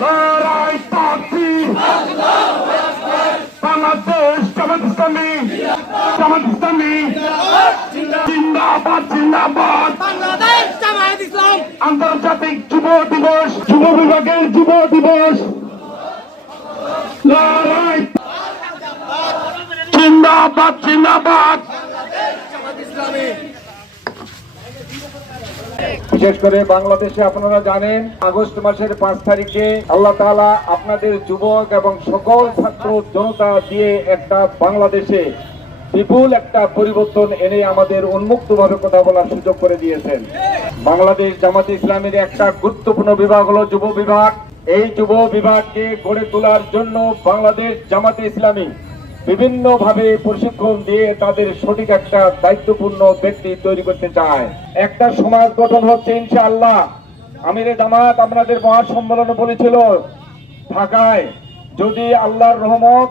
লড়াই পাচ্ছি বাংলাদেশ জামাত ইসলামী। জামাত ইসলামী। জিন্দাবাদ জিন্দাবাদ। আন্তর্জাতিক যুব দিবস যুব বিভাগের যুব দিবস। লড়াই জিন্দাবাদ জিন্দাবাদ। বিশেষ করে বাংলাদেশে আপনারা জানেন, আগস্ট মাসের পাঁচ তারিখে আল্লাহ তাআলা আপনাদের যুবক এবং সকল ছাত্র জনতা দিয়ে একটা বাংলাদেশে বিপুল একটা পরিবর্তন এনে আমাদের উন্মুক্তভাবে কথা বলার সুযোগ করে দিয়েছেন। বাংলাদেশ জামাত ইসলামের একটা গুরুত্বপূর্ণ বিভাগ হলো যুব বিভাগ। এই যুব বিভাগকে গড়ে তোলার জন্য বাংলাদেশ জামাতে ইসলামী বিভিন্ন ভাবে প্রশিক্ষণ দিয়ে তাদের সঠিক একটা দায়িত্বপূর্ণ ব্যক্তি তৈরি করতে চায়। একটা সমাজ গঠন হচ্ছে ইনশাআল্লাহ। আমিরে জামাত আপনাদের মহাসম্মেলনে বলেছিল, ঢাকায় যদি আল্লাহর রহমত,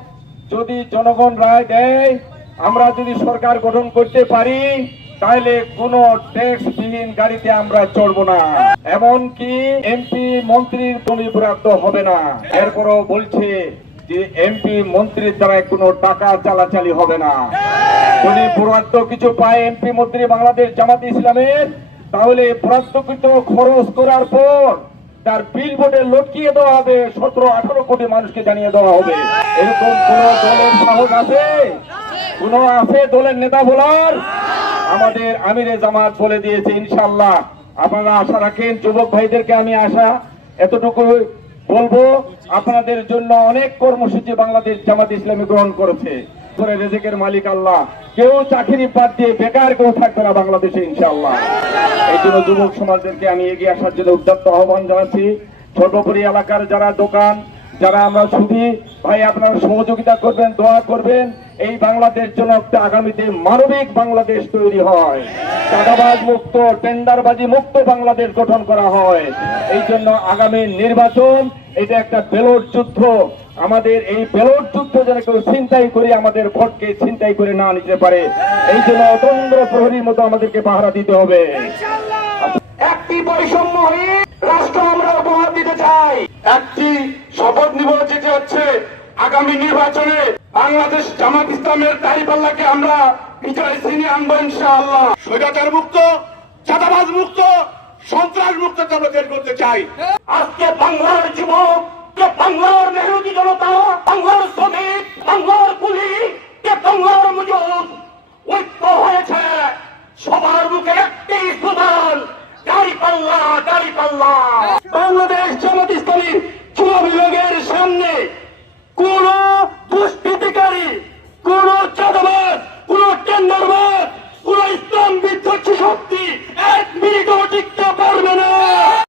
যদি জনগণ রায় দেয়, আমরা যদি সরকার গঠন করতে পারি, তাহলে কোনো ট্যাক্স বিহীন গাড়িতে আমরা চড়বো না। এমনকি এমপি মন্ত্রীর ভূমি বরাদ্দ হবে না। এরপরও বলছে যে এমপি মন্ত্রীর দ্বারা কোনো টাকা চালাচালি হবে না। যদি বরাদ্দ কিছু পায় এমপি মন্ত্রী বাংলাদেশ জামাত ইসলামের, তাহলে বরাদ্দকৃত খরচ করার পর তার বিল বোর্ডে লটকিয়ে দেওয়া হবে, সতেরো, আঠারো কোটি মানুষকে জানিয়ে দেওয়া হবে। এরকম কোন দলের সাহস আছে? কোন আছে দলের নেতা বলার? আমাদের আমিরে জামাত বলে দিয়েছে ইনশাল্লাহ আপনারা আশা রাখেন, যুবক ভাইদেরকে আমি আশা এতটুকু বলব, আপনাদের জন্য অনেক কর্মসূচি বাংলাদেশ জামাত ইসলামী গ্রহণ করেছে। করে রেজেকের মালিক আল্লাহ। কেউ চাকরি বাদ দিয়ে বেকার কেউ থাকবে না বাংলাদেশে, ইনশাআল্লাহ। এই জন্য যুবক সমাজদেরকে আমি এগিয়ে আসার জন্য উদ্যত্ত আহ্বান জানাচ্ছি। সর্বোপরি এলাকার যারা দোকান, যারা আমরা সুধি ভাই, আপনারা সহযোগিতা করবেন, দোয়া করবেন। এই বাংলাদেশ যেন একটা আগামীতে মানবিক বাংলাদেশ তৈরি হয়। চাঁদাবাজ মুক্ত, টেন্ডারবাজি মুক্ত বাংলাদেশ গঠন করা হয়। এই জন্য আগামী নির্বাচন, এটা একটা বেলট যুদ্ধ। আমাদের এই বেলট যুদ্ধ যেন কেউ চিন্তাই করে আমাদের ভোটকে চিন্তাই করে না নিতে পারে। এই জন্য অতন্ত্র প্রহরীর মতো আমাদেরকে পাহারা দিতে হবে। একটি বৈষম্যহীন রাষ্ট্র আমরা উপহার দিতে চাই। একটি শপথ নিব হচ্ছে আগামী নির্বাচনে বাংলাদেশ জামাত ইসলামের দাঁড়িপাল্লাকে আমরা বিজয় শ্রেণি আনব ইনশাআল্লাহ। স্বৈরাচার মুক্ত চাঁদাবাজ মুক্ত সন্ত্রাস মুক্ত আমরা বের করতে চাই। আজকে বাংলার যুবক কে বাংলার মেহনতি জনতা বাংলার শ্রমিক